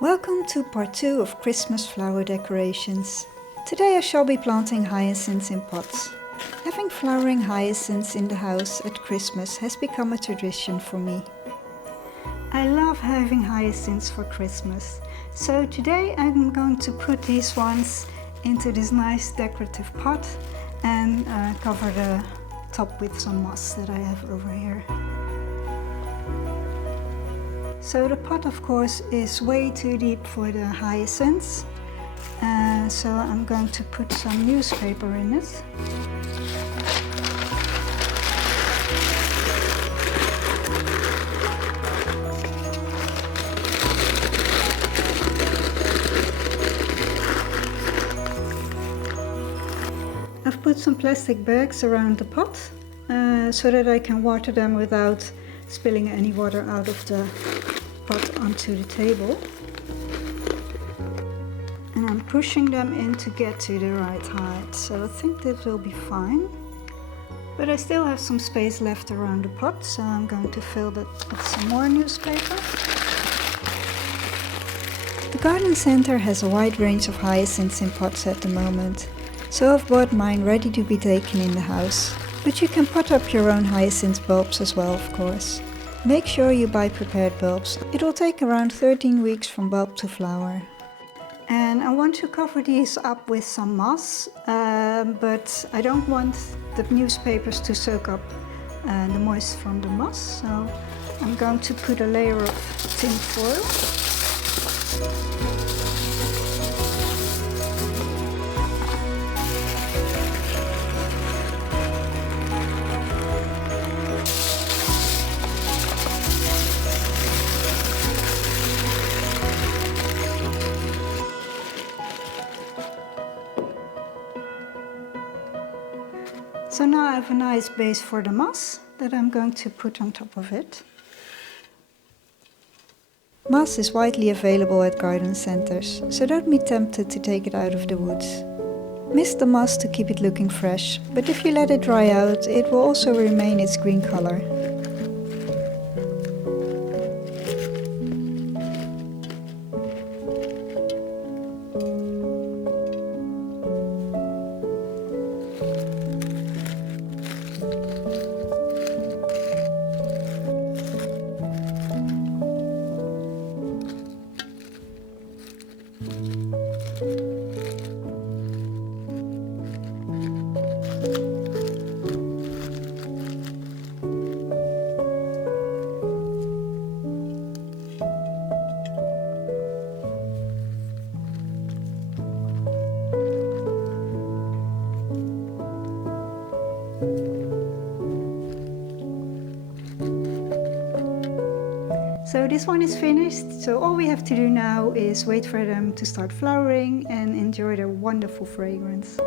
Welcome to part 2 of Christmas flower decorations. Today I shall be planting hyacinths in pots. Having flowering hyacinths in the house at Christmas has become a tradition for me. I love having hyacinths for Christmas, so today I'm going to put these ones into this nice decorative pot and cover the top with some moss that I have over here. So the pot, of course, is way too deep for the hyacinths, so I'm going to put some newspaper in it. I've put some plastic bags around the pot so that I can water them without spilling any water out of the pot onto the table. And I'm pushing them in to get to the right height, so I think that will be fine. But I still have some space left around the pot, so I'm going to fill that with some more newspaper. The garden center has a wide range of hyacinths in pots at the moment, so I've bought mine ready to be taken in the house. But you can pot up your own hyacinth bulbs as well, of course. Make sure you buy prepared bulbs. It will take around 13 weeks from bulb to flower. And I want to cover these up with some moss, but I don't want the newspapers to soak up the moisture from the moss, so I'm going to put a layer of tin foil. So now I have a nice base for the moss that I'm going to put on top of it. Moss is widely available at garden centers, so don't be tempted to take it out of the woods. Mist the moss to keep it looking fresh, but if you let it dry out, it will also remain its green color. So this one is finished, so all we have to do now is wait for them to start flowering and enjoy their wonderful fragrance.